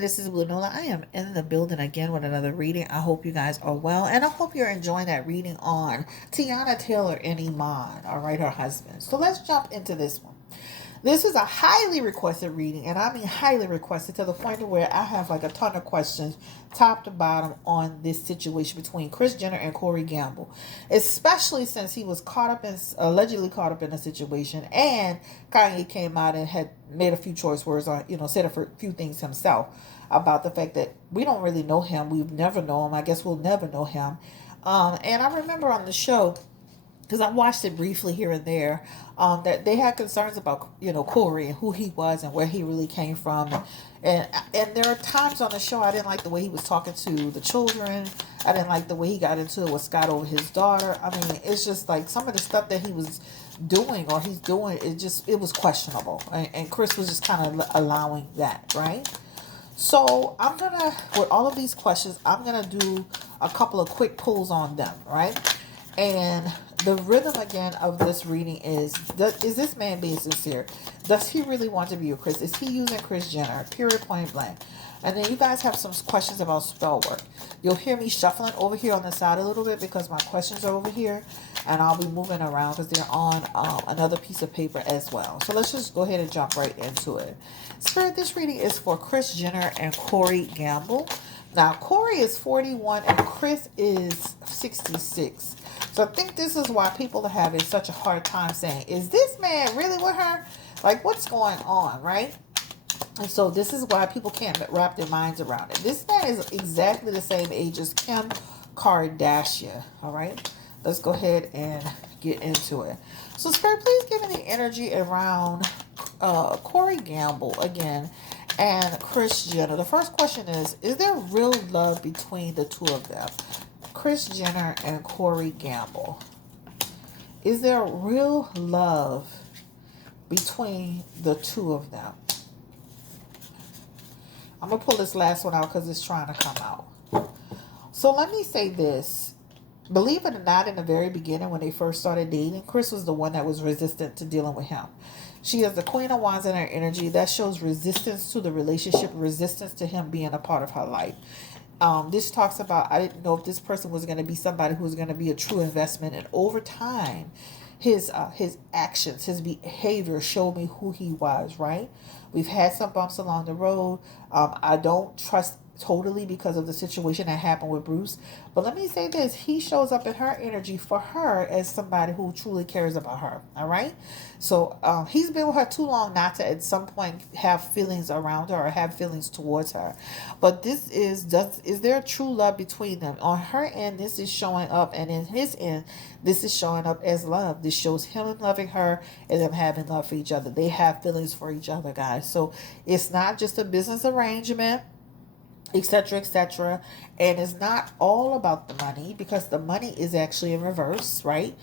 family, this is Blue Nola. I am in the building again with another reading. I hope you guys are well, and I hope you're enjoying that reading on Tiana Taylor and Iman, all right, her husband. So let's jump into this one. This is a highly requested reading, and I mean highly requested to the point where I have like a ton of questions, top to bottom, on this situation between Kris Jenner and Corey Gamble, especially since he was allegedly caught up in a situation, and Kanye came out and had made a few choice words on, said a few things himself about the fact that we don't really know him, we've never known him. I guess we'll never know him. And I remember on the show, because I watched it briefly here and there, that they had concerns about Corey and who he was and where he really came from, and there are times on the show I didn't like the way he was talking to the children. I didn't like the way he got into it with Scott over his daughter. I mean, it's just like some of the stuff that he was doing or he's doing, it was questionable, and Kris was just kind of allowing that, right? So with all of these questions, I'm gonna do a couple of quick pulls on them, right? And the rhythm again of this reading is this man being sincere? Does he really want to be with Kris? Is he using Kris Jenner? Period, point blank. And then you guys have some questions about spell work. You'll hear me shuffling over here on the side a little bit because my questions are over here. And I'll be moving around because they're on another piece of paper as well. So let's just go ahead and jump right into it. Spirit, this reading is for Kris Jenner and Corey Gamble. Now, Corey is 41 and Kris is 66. So I think this is why people are having such a hard time saying, is this man really with her? Like, what's going on, right? And so this is why people can't wrap their minds around it. This man is exactly the same age as Kim Kardashian, all right? Let's go ahead and get into it. So, Spirit, please give me the energy around Corey Gamble again and Kris Jenner. The first question is there real love between the two of them? Kris Jenner and Corey Gamble. Is there real love between the two of them? I'm going to pull this last one out because it's trying to come out. So let me say this. Believe it or not, in the very beginning when they first started dating, Kris was the one that was resistant to dealing with him. She has the Queen of Wands in her energy. That shows resistance to the relationship, resistance to him being a part of her life. This talks about, I didn't know if this person was going to be somebody who was going to be a true investment. And over time, his actions, his behavior showed me who he was, right? We've had some bumps along the road. I don't trust totally because of the situation that happened with Bruce. But let me say this. He shows up in her energy for her as somebody who truly cares about her. All right? So he's been with her too long not to at some point have feelings around her or have feelings towards her. But is there true love between them? On her end, this is showing up, and in his end, this is showing up as love. This shows him loving her and them having love for each other. They have feelings for each other, guys. So it's not just a business arrangement, etc., etc. And it's not all about the money because the money is actually in reverse, right?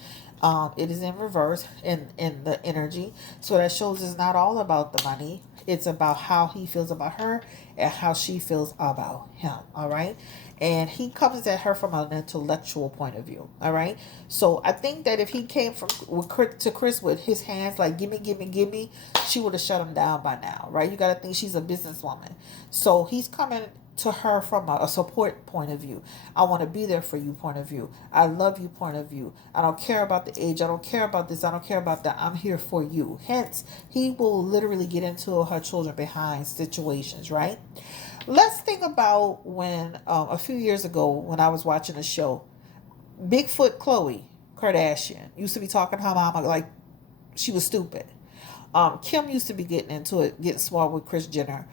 It is in reverse in the energy. So that shows it's not all about the money. It's about how he feels about her and how she feels about him, all right? And he comes at her from an intellectual point of view, all right? So I think that if he came to Kris with his hands like, gimme, gimme, gimme, she would have shut him down by now, right? You got to think she's a businesswoman. So he's coming to her from a support point of view. I want to be there for you point of view. I love you point of view. I don't care about the age. I don't care about this. I don't care about that. I'm here for you. Hence, he will literally get into her children behind situations, right? Let's think about when a few years ago when I was watching a show, Bigfoot Khloe Kardashian used to be talking to her mama like she was stupid. Kim used to be getting into it, getting smart with Kris Jenner.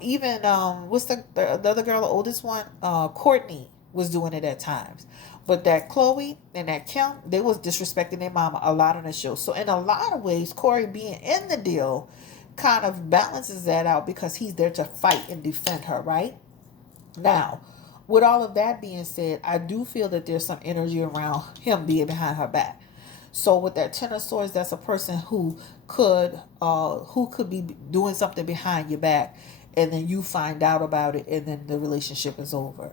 Even what's the other girl, the oldest one? Courtney was doing it at times. But that Khloe and that Kim, they was disrespecting their mama a lot on the show. So in a lot of ways, Corey being in the deal kind of balances that out because he's there to fight and defend her, right? Now, with all of that being said, I do feel that there's some energy around him being behind her back. So with that Ten of Swords, that's a person who could be doing something behind your back, and then you find out about it, and then the relationship is over.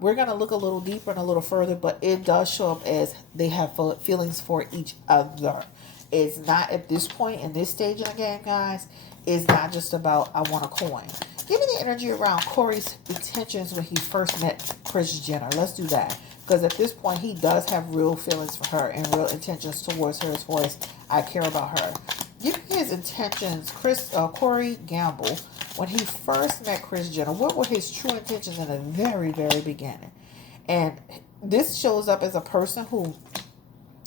We're going to look a little deeper and a little further, but it does show up as they have feelings for each other. It's not at this point in this stage in the game, guys. It's not just about I want a coin. Give me the energy around Corey's intentions when he first met Kris Jenner. Let's do that. Because at this point, he does have real feelings for her and real intentions towards her as far as I care about her. Give me his intentions, Corey Gamble, when he first met Kris Jenner. What were his true intentions in the very, very beginning? And this shows up as a person who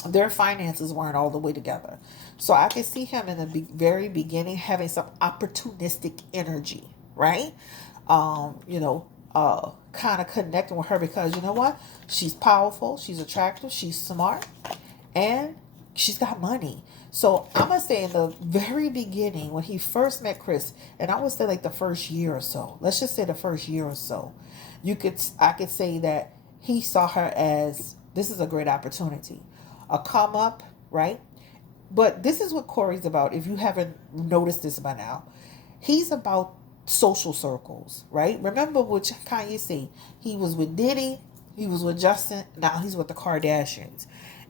their finances weren't all the way together. So I can see him in the very beginning having some opportunistic energy, right? Kind of connecting with her because you know what? She's powerful, she's attractive, she's smart, and she's got money. So I'm going to say in the very beginning when he first met Kris, and I would say like the first year or so, let's just say the first year or so, I could say that he saw her as this is a great opportunity, a come up, right? But this is what Corey's about. If you haven't noticed this by now, he's about social circles, right? Remember what Kanye said. He was with Diddy, he was with Justin, now he's with the Kardashians.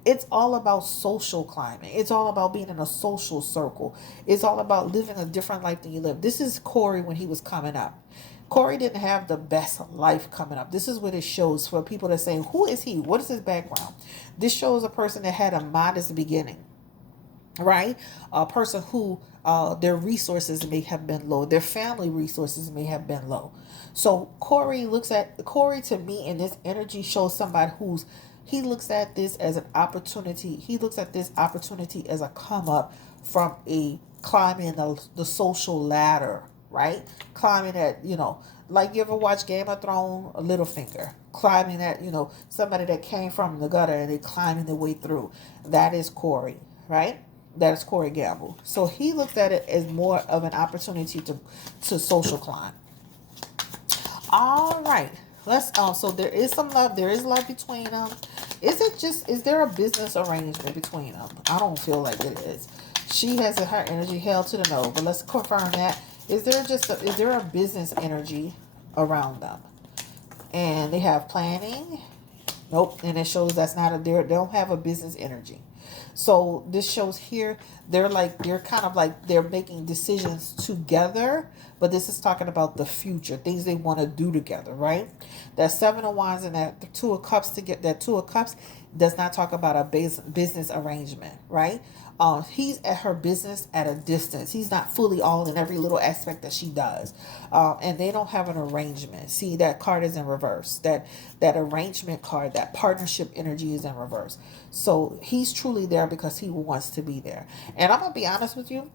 It's all about social climbing. It's all about being in a social circle. It's all about living a different life than you live. This is Corey when he was coming up. Corey didn't have the best life coming up. This is what it shows for people that say, who is he? What is his background? This shows a person that had a modest beginning, right? A person who their resources may have been low. Their family resources may have been low. So Corey to me in this energy shows somebody he looks at this as an opportunity. He looks at this opportunity as a come up from a climbing the social ladder, right? Climbing that, like you ever watch Game of Thrones, a Littlefinger, climbing that, somebody that came from the gutter and they climbing their way through. That is Corey, right? That is Corey Gamble. So he looked at it as more of an opportunity to social climb. All right. Let's so there is some love. There is love between them. Is there a business arrangement between them? I don't feel like it is. She has her energy held to the no, but let's confirm that. Is there a business energy around them? And they have planning. Nope. And it shows that's not they don't have a business energy. So this shows here they're kind of like they're making decisions together, but this is talking about the future, things they want to do together, right? That Seven of Wands and that the Two of Cups to get that Two of Cups does not talk about a business arrangement, right? He's at her business at a distance. He's not fully all in every little aspect that she does. And they don't have an arrangement. See, that card is in reverse. That arrangement card, that partnership energy is in reverse. So he's truly there because he wants to be there. And I'm going to be honest with you.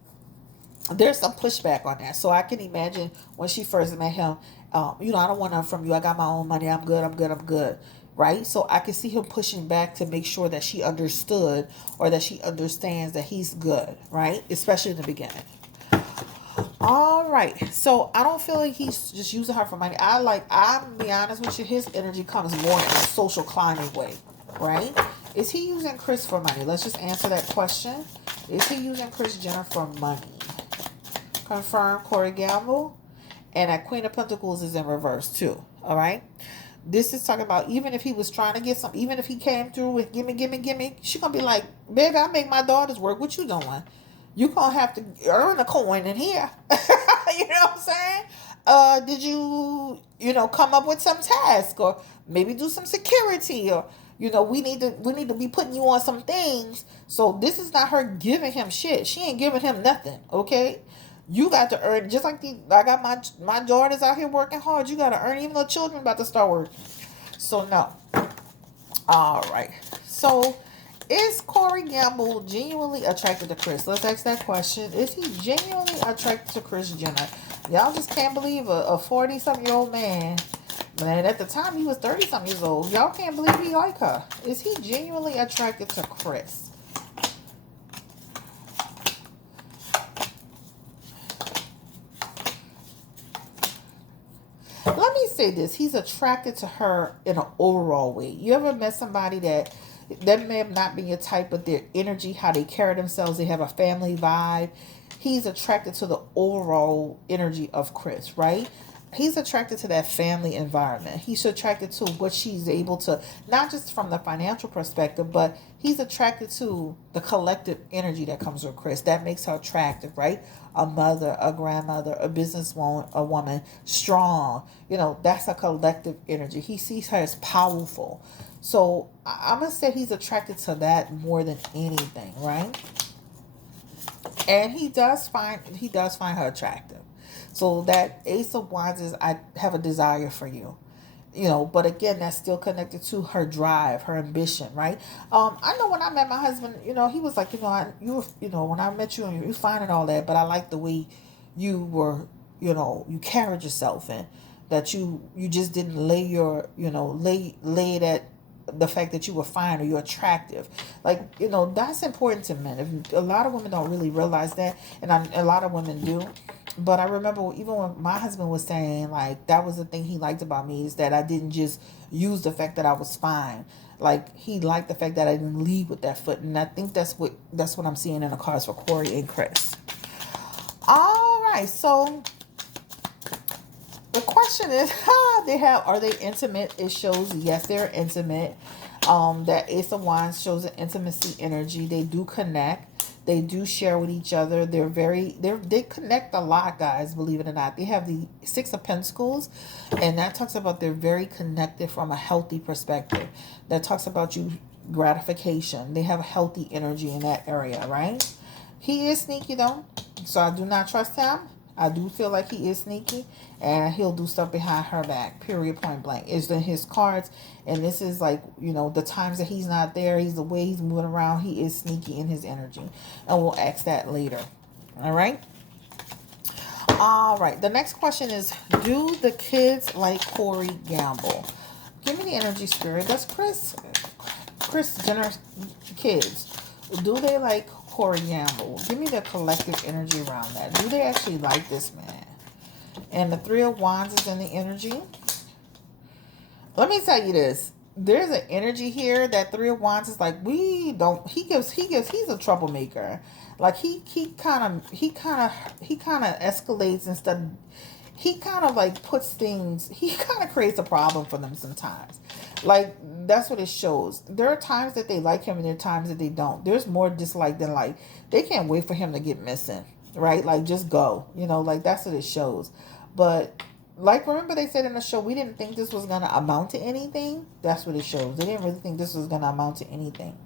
There's some pushback on that. So I can imagine when she first met him, I don't want nothing from you. I got my own money. I'm good. Right? So I can see him pushing back to make sure that she understood or that she understands that he's good, right? Especially in the beginning. All right. So I don't feel like he's just using her for money. I'm be honest with you, his energy comes more in a social climbing way, right? Is he using Kris for money? Let's just answer that question. Is he using Kris Jenner for money? Confirm Corey Gamble. And that Queen of Pentacles is in reverse too. All right. This is talking about even if he was trying to get some, even if he came through with gimme, she gonna be like, baby, I make my daughters work. What you doing? You gonna have to earn a coin in here. You know what I'm saying? Did you come up with some task or maybe do some security or we need to be putting you on some things. So this is not her giving him shit. She ain't giving him nothing. Okay. You got to earn, just like I got my daughters out here working hard. You got to earn, even the children about to start working. So, no. All right. So, is Corey Gamble genuinely attracted to Kris? Let's ask that question. Is he genuinely attracted to Kris Jenner? Y'all just can't believe a 40-something-year-old man. Man, at the time, he was 30-something years old. Y'all can't believe he like her. Is he genuinely attracted to Kris? Let me say this. He's attracted to her in an overall way. You ever met somebody that may have not been your type, but their energy, how they carry themselves, they have a family vibe. He's attracted to the overall energy of Kris, right? he's attracted to that family environment. He's attracted to what she's able to, not just from the financial perspective, but he's attracted to the collective energy that comes with Kris. That makes her attractive, right? A mother, a grandmother, a businesswoman, a woman, strong. That's a collective energy. He sees her as powerful. So I'm going to say he's attracted to that more than anything, right? And he does find her attractive. So that Ace of Wands is, I have a desire for you. But again, that's still connected to her drive, her ambition, right? I know when I met my husband, he was like, when I met you, and you fine and all that, but I like the way you were, you carried yourself, and that you just didn't lay your, lay that the fact that you were fine or you're attractive. Like, that's important to men. If a lot of women don't really realize that, and a lot of women do. But I remember even when my husband was saying, like, that was the thing he liked about me, is that I didn't just use the fact that I was fine. Like, he liked the fact that I didn't lead with that foot. And I think that's what I'm seeing in the cards for Corey and Kris. All right, so the question is, are they intimate? It shows yes, they're intimate. That Ace of Wands shows an intimacy energy. They do connect. They do share with each other. They connect a lot, guys, believe it or not. They have the Six of Pentacles, and that talks about they're very connected from a healthy perspective. That talks about gratification. They have a healthy energy in that area, right? He is sneaky though, so I do not trust him. I do feel like he is sneaky, and he'll do stuff behind her back, period, point blank. It's in his cards, and this is like, the times that he's not there, the way he's moving around, he is sneaky in his energy. And we'll ask that later. All right? All right. The next question is, do the kids like Corey Gamble? Give me the energy, spirit. That's Kris Jenner kids. Do they like Corey Gamble? Give me the collective energy around that. Do they actually like this man? And the Three of Wands is in the energy. Let me tell you this. There's an energy here that Three of Wands is like, he's a troublemaker. Like he kind of escalates instead. He kind of like he kind of creates a problem for them sometimes. Like, that's what it shows. There are times that they like him, and there are times that they don't. There's more dislike than like. They can't wait for him to get missing, right? Like, just go. Like, that's what it shows. But, like, remember they said in the show, we didn't think this was going to amount to anything? That's what it shows. They didn't really think this was going to amount to anything.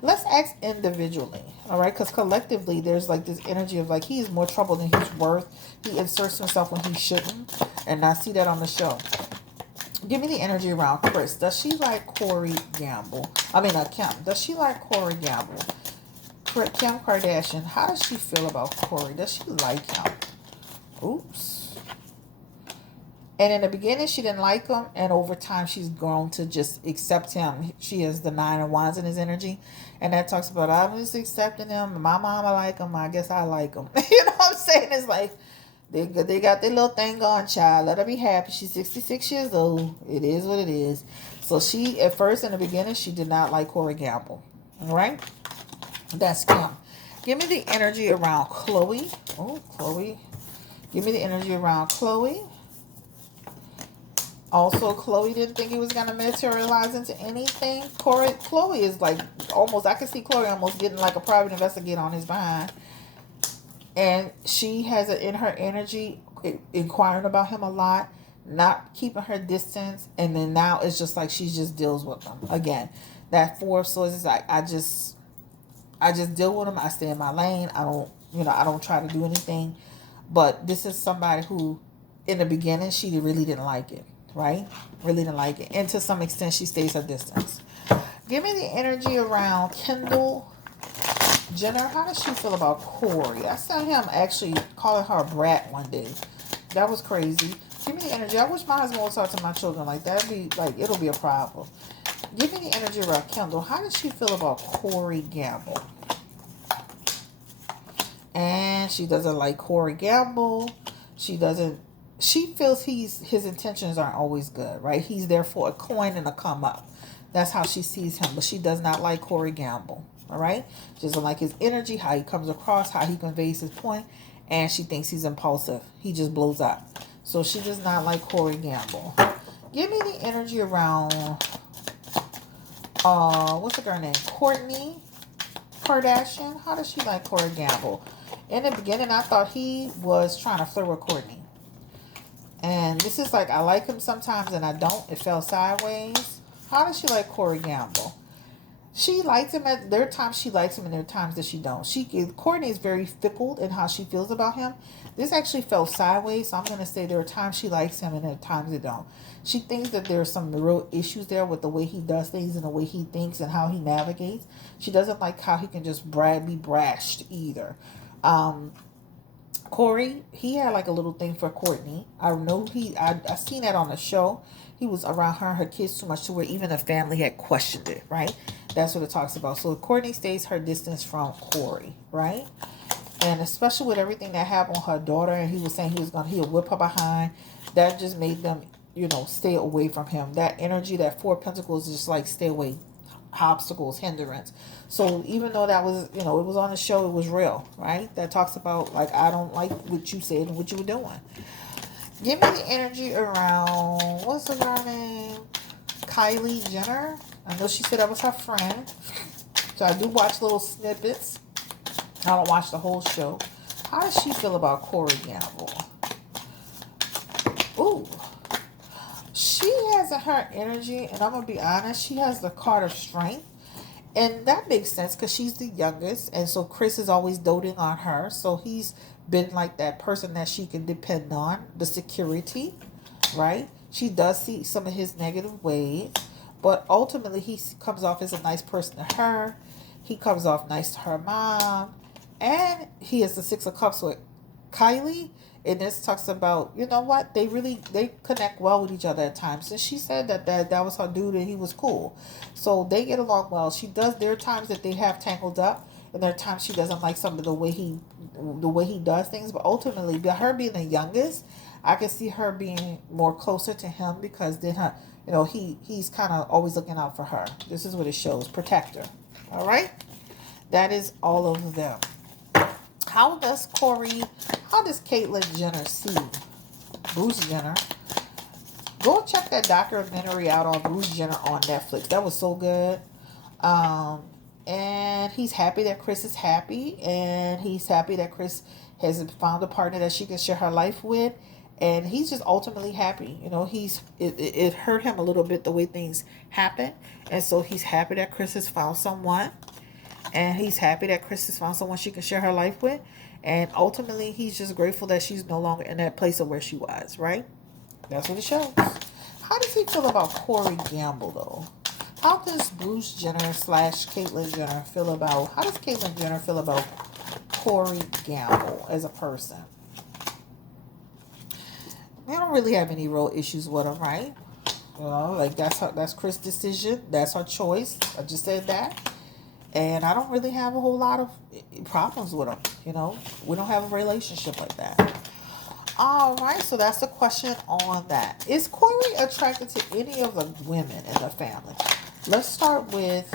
Let's ask individually, all right? Because collectively, there's, like, this energy of, like, he is more trouble than he's worth. He inserts himself when he shouldn't. And I see that on the show. Give me the energy around Kris. Does she like Corey Gamble? Kim. Does she like Corey Gamble? Kim Kardashian. How does she feel about Corey? Does she like him? Oops. And in the beginning, she didn't like him. And over time, she's grown to just accept him. She has the Nine of Wands in his energy. And that talks about, I'm just accepting him. My mama like him. I guess I like him. You know what I'm saying? It's like, they got their little thing going, child. Let her be happy. She's 66 years old. It is what it is. So she, at first, in the beginning, she did not like Corey Gamble. All right? That's Kim. Give me the energy around Chloe. Oh, Chloe. Give me the energy around Chloe. Also, Chloe didn't think he was going to materialize into anything. Chloe is like almost, I can see Chloe almost getting like a private investigator on his behind. And she has it in her energy, inquiring about him a lot, not keeping her distance. And then now it's just like she just deals with him. Again, that Four of Swords is like, I just deal with him. I stay in my lane. I don't try to do anything. But this is somebody who, in the beginning, she really didn't like it, right? Really didn't like it. And to some extent, she stays her distance. Give me the energy around Kendall Jenner. How does she feel about Corey? I saw him actually calling her a brat one day. That was crazy. Give me the energy. I wish my husband would talk to my children like that. Be like, it'll be a problem. Give me the energy around Kendall. How does she feel about Corey Gamble? And she doesn't like Corey Gamble. She feels his intentions aren't always good, right? He's there for a coin and a come up. That's how she sees him. But she does not like Corey Gamble. All right? She doesn't like his energy, how he comes across, how he conveys his point. And she thinks he's impulsive. He just blows up. So she does not like Corey Gamble. Give me the energy around, what's the girl name? Kourtney Kardashian. How does she like Corey Gamble? In the beginning, I thought he was trying to flirt with Kourtney. And this is like, I like him sometimes and I don't. It fell sideways. How does she like Corey Gamble? She likes him at, there are times she likes him and there are times that she don't. Kourtney is very fickle in how she feels about him. This actually fell sideways, so I'm going to say there are times she likes him and there are times it don't. She thinks that there's some real issues there with the way he does things and the way he thinks and how he navigates. She doesn't like how he can just be brashed either. Corey, he had like a little thing for Kourtney. I know I seen that on the show. He was around her and her kids too much to where even the family had questioned it, right? That's what it talks about. So Kourtney stays her distance from Corey, right? And especially with everything that happened with her daughter, and he was saying he'll whip her behind. That just made them, stay away from him. That energy, that Four of Pentacles, is just like stay away, obstacles, hindrance. So even though that was, it was on the show, it was real, right? That talks about like, I don't like what you said and what you were doing. Give me the energy around, what's the girl name? Kylie Jenner. I know she said that was her friend. So I do watch little snippets. I don't watch the whole show. How does she feel about Corey Gamble? Ooh. She has her energy, and I'm going to be honest, she has the card of strength. And that makes sense because she's the youngest. And so Kris is always doting on her. So he's been like that person that she can depend on. The security, right? She does see some of his negative ways. But ultimately, he comes off as a nice person to her. He comes off nice to her mom. And he has the Six of Cups with Kylie. And this talks about, you know what, they connect well with each other at times. And she said that was her dude and he was cool. So they get along well. There are times that they have tangled up. And there are times she doesn't like some of the way he does things. But ultimately, by her being the youngest, I can see her being more closer to him because then he's kind of always looking out for her. This is what it shows. Protector. All right? That is all of them. How does Caitlyn Jenner see Bruce Jenner? Go check that documentary out on Bruce Jenner on Netflix. That was so good. And he's happy that Kris is happy. And he's happy that Kris has found a partner that she can share her life with. And he's just ultimately happy. It hurt him a little bit the way things happen. And so he's happy that Kris has found someone. And he's happy that Kris has found someone she can share her life with. And ultimately, he's just grateful that she's no longer in that place of where she was, right? That's what it shows. How does he feel about Corey Gamble, though? How does Bruce Jenner / Caitlyn Jenner feel about... How does Caitlyn Jenner feel about Corey Gamble as a person? They don't really have any real issues with him, right? Like that's Kris' decision. That's her choice. I just said that. And I don't really have a whole lot of problems with him. We don't have a relationship like that. All right, so that's the question on that. Is Corey attracted to any of the women in the family? Let's start with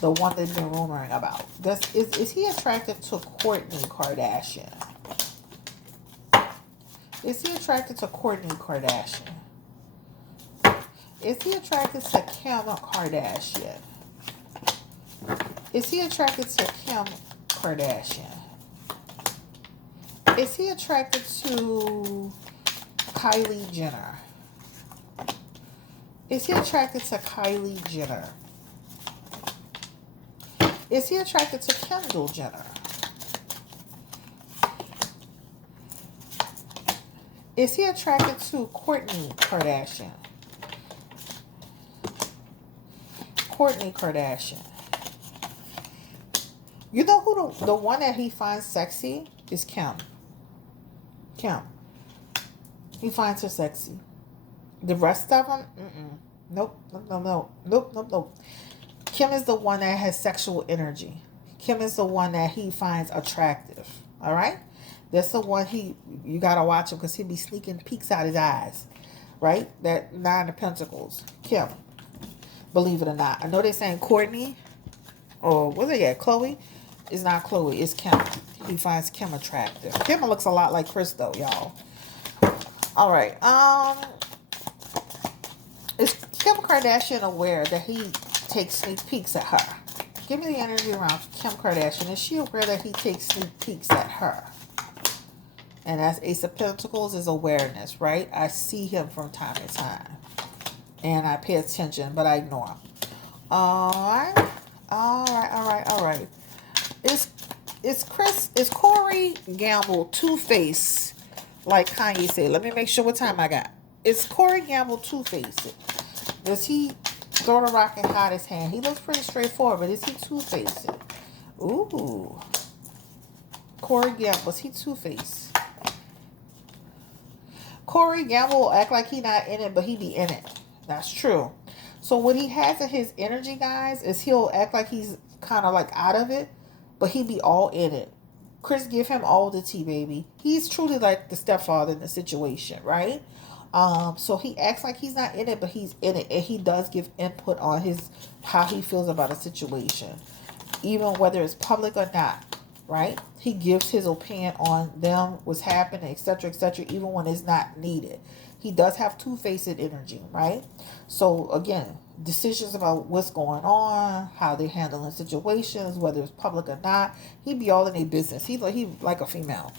the one they've been rumoring about. Is he attracted to Kourtney Kardashian? Is he attracted to Kourtney Kardashian? Is he attracted to Kim Kardashian? Is he attracted to Kim Kardashian? Is he attracted to Kylie Jenner? Is he attracted to Kylie Jenner? Is he attracted to Kendall Jenner? Is he attracted to Kourtney Kardashian? Kourtney Kardashian. You know who the one that he finds sexy is Kim. Kim. He finds her sexy. The rest of them, nope. Kim is the one that has sexual energy. Kim is the one that he finds attractive. All right? That's the one you got to watch him because he'll be sneaking peeks out his eyes. Right? That Nine of Pentacles. Kim. Believe it or not. I know they're saying Kourtney. Or was it? Yeah, Chloe. It's not Chloe, it's Kim. He finds Kim attractive. Kim looks a lot like Kris though, y'all. All right. Is Kim Kardashian aware that he takes sneak peeks at her? Give me the energy around Kim Kardashian. Is she aware that he takes sneak peeks at her? And that's Ace of Pentacles is awareness, right? I see him from time to time. And I pay attention, but I ignore him. Alright. Alright. Is Corey Gamble Two-Face, like Kanye said? Let me make sure what time I got. Is Corey Gamble Two-Faced? Does he throw the rock and hide his hand? He looks pretty straightforward, but is he two-faced? Ooh. Corey Gamble, is he two-faced? Corey Gamble will act like he not in it, but he be in it. That's true. So what he has in his energy, guys, is he'll act like he's kind of like out of it, but he be all in it. Kris, give him all the tea, baby. He's truly like the stepfather in the situation, right? So he acts like he's not in it, but he's in it, and he does give input on how he feels about a situation, even whether it's public or not, right? He gives his opinion on them, what's happening, etc., etc., even when it's not needed. He does have two-faced energy, right? So again, decisions about what's going on, how they're handling situations, whether it's public or not, he be all in their business. He like a female.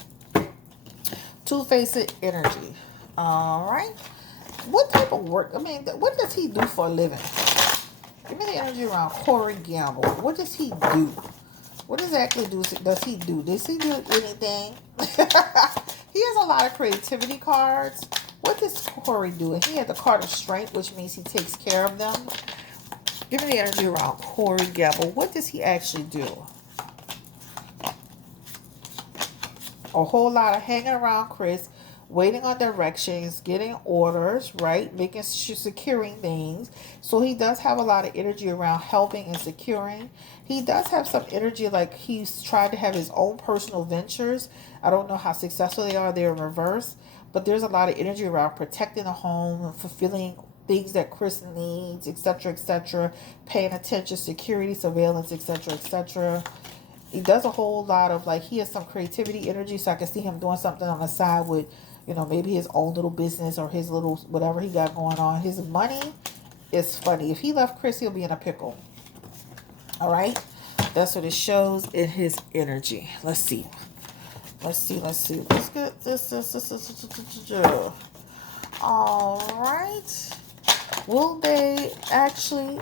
Two-faced energy. All right. What type of work? I mean, what does he do for a living? Give me the energy around Corey Gamble. What does he do? What exactly does he do? Does he do anything? He has a lot of creativity cards. What does Corey do? He has the card of strength, which means he takes care of them. Give me the energy around Corey Gamble. What does he actually do? A whole lot of hanging around Kris, waiting on directions, getting orders, right? Making sure, securing things. So he does have a lot of energy around helping and securing. He does have some energy like he's tried to have his own personal ventures. I don't know how successful they are. They're in reverse. But there's a lot of energy around protecting the home and fulfilling things that Kris needs, etc., etc., paying attention, security, surveillance, etc., etc. He does a whole lot of, like, he has some creativity energy, so I can see him doing something on the side with, you know, maybe his own little business or his little whatever he got going on. His money is funny. If he left Kris, he'll be in a pickle. All right? That's what it shows in his energy. Let's see. Let's get this. All right. Will they actually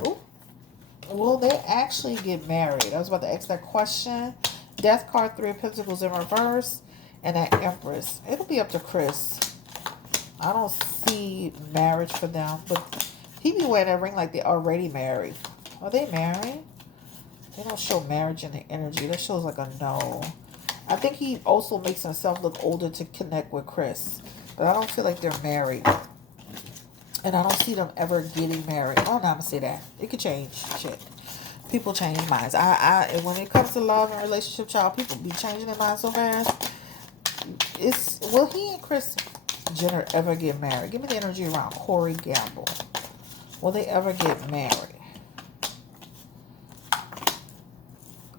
get married? I was about to ask that question. Death card, 3 of Pentacles in reverse, and that Empress. It'll be up to Kris. I don't see marriage for them, but he be wearing that ring like they're already married. Are they married? They don't show marriage in the energy. That shows like a no. I think he also makes himself look older to connect with Kris, but I don't feel like they're married. And I don't see them ever getting married. Oh, no, I'm going to say that. It could change. Shit. People change minds. And when it comes to love and relationship, child, people be changing their minds so fast. Will he and Kris Jenner ever get married? Give me the energy around Corey Gamble. Will they ever get married?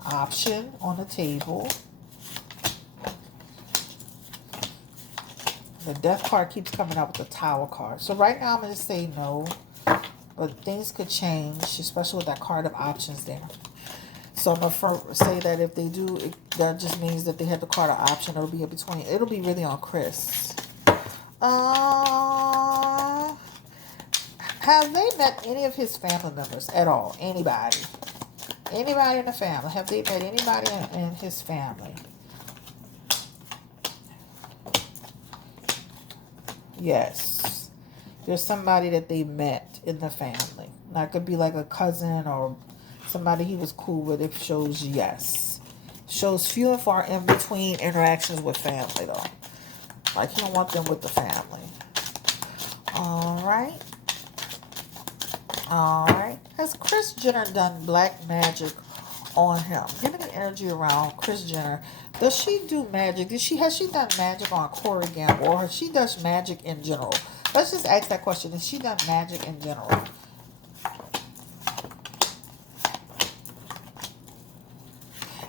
Option on the table. The death card keeps coming out with the Tower card. So right now I'm going to say no. But things could change, especially with that card of options there. So I'm going to say that if they do, that just means that they have the card of option. It'll be in between. It'll be really on Kris. Have they met any of his family members at all? Anybody? Anybody in the family? Have they met anybody in his family? Yes. There's somebody that they met in the family. That could be like a cousin or somebody he was cool with. It shows yes. Shows few and far in between interactions with family though. Like he don't want them with the family. Alright. Alright. Has Kris Jenner done black magic on him? Give me the energy around Kris Jenner. Does she do magic? Has she done magic on Corey Gamble, or has she does magic in general? Let's just ask that question. Has she done magic in general?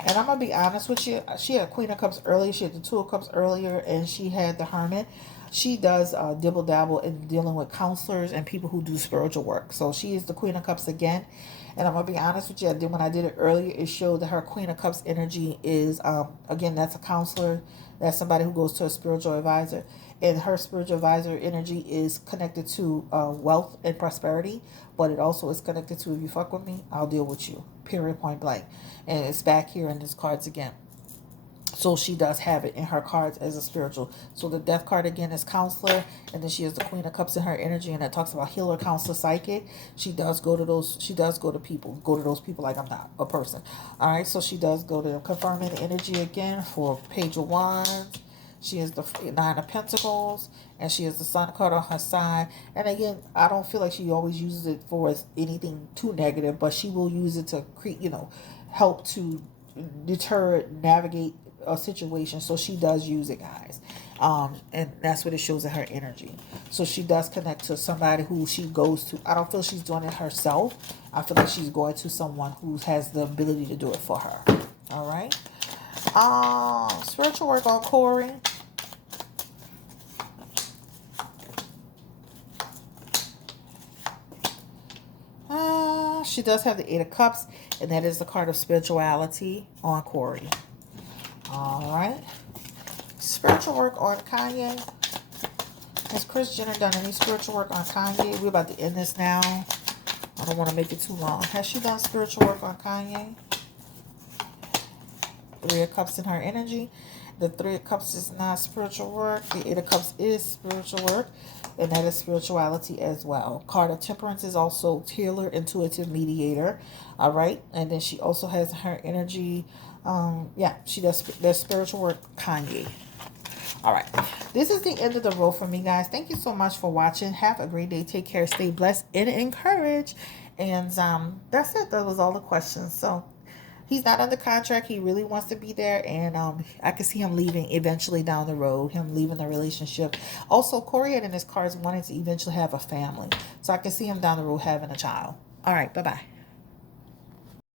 And I'm going to be honest with you. She had Queen of Cups earlier. She had the Two of Cups earlier. And she had the Hermit. She does dibble dabble in dealing with counselors and people who do spiritual work. So she is the Queen of Cups again. And I'm going to be honest with you. When I did it earlier, it showed that her Queen of Cups energy is, again, that's a counselor. That's somebody who goes to a spiritual advisor. And her spiritual advisor energy is connected to wealth and prosperity. But it also is connected to, if you fuck with me, I'll deal with you. Period, point blank. And it's back here in these cards again. So she does have it in her cards as a spiritual. So the Death card again is counselor, and then she has the Queen of Cups in her energy, and that talks about healer, counselor, psychic. She does go to those. She does go to people. Go to those people like I'm not a person. All right. So she does go to confirming the energy again for Page of Wands. She is the Nine of Pentacles, and she has the Sun card on her side. And again, I don't feel like she always uses it for anything too negative, but she will use it to create, help to deter, navigate a situation. So she does use it, guys. And that's what it shows in her energy. So she does connect to somebody who she goes to. I don't feel she's doing it herself. I feel like she's going to someone who has the ability to do it for her. All right. Spiritual work on Corey. She does have the Eight of Cups, and that is the card of spirituality on Corey. All right. Spiritual work on Kanye. Has Kris Jenner done any spiritual work on Kanye? We're about to end this now. I don't want to make it too long. Has she done spiritual work on Kanye? Three of Cups in her energy. The Three of Cups is not spiritual work. The Eight of Cups is spiritual work. And that is spirituality as well. Card of Temperance is also healer, intuitive, mediator. All right. And then she also has her energy. She does spiritual work, Kanye. All right. This is the end of the road for me, guys. Thank you so much for watching. Have a great day. Take care. Stay blessed and encouraged. And that's it. That was all the questions. So he's not under contract. He really wants to be there. And I can see him leaving eventually down the road. Him leaving the relationship. Also, Corey had in his cards wanting to eventually have a family. So I can see him down the road having a child. All right. Bye-bye.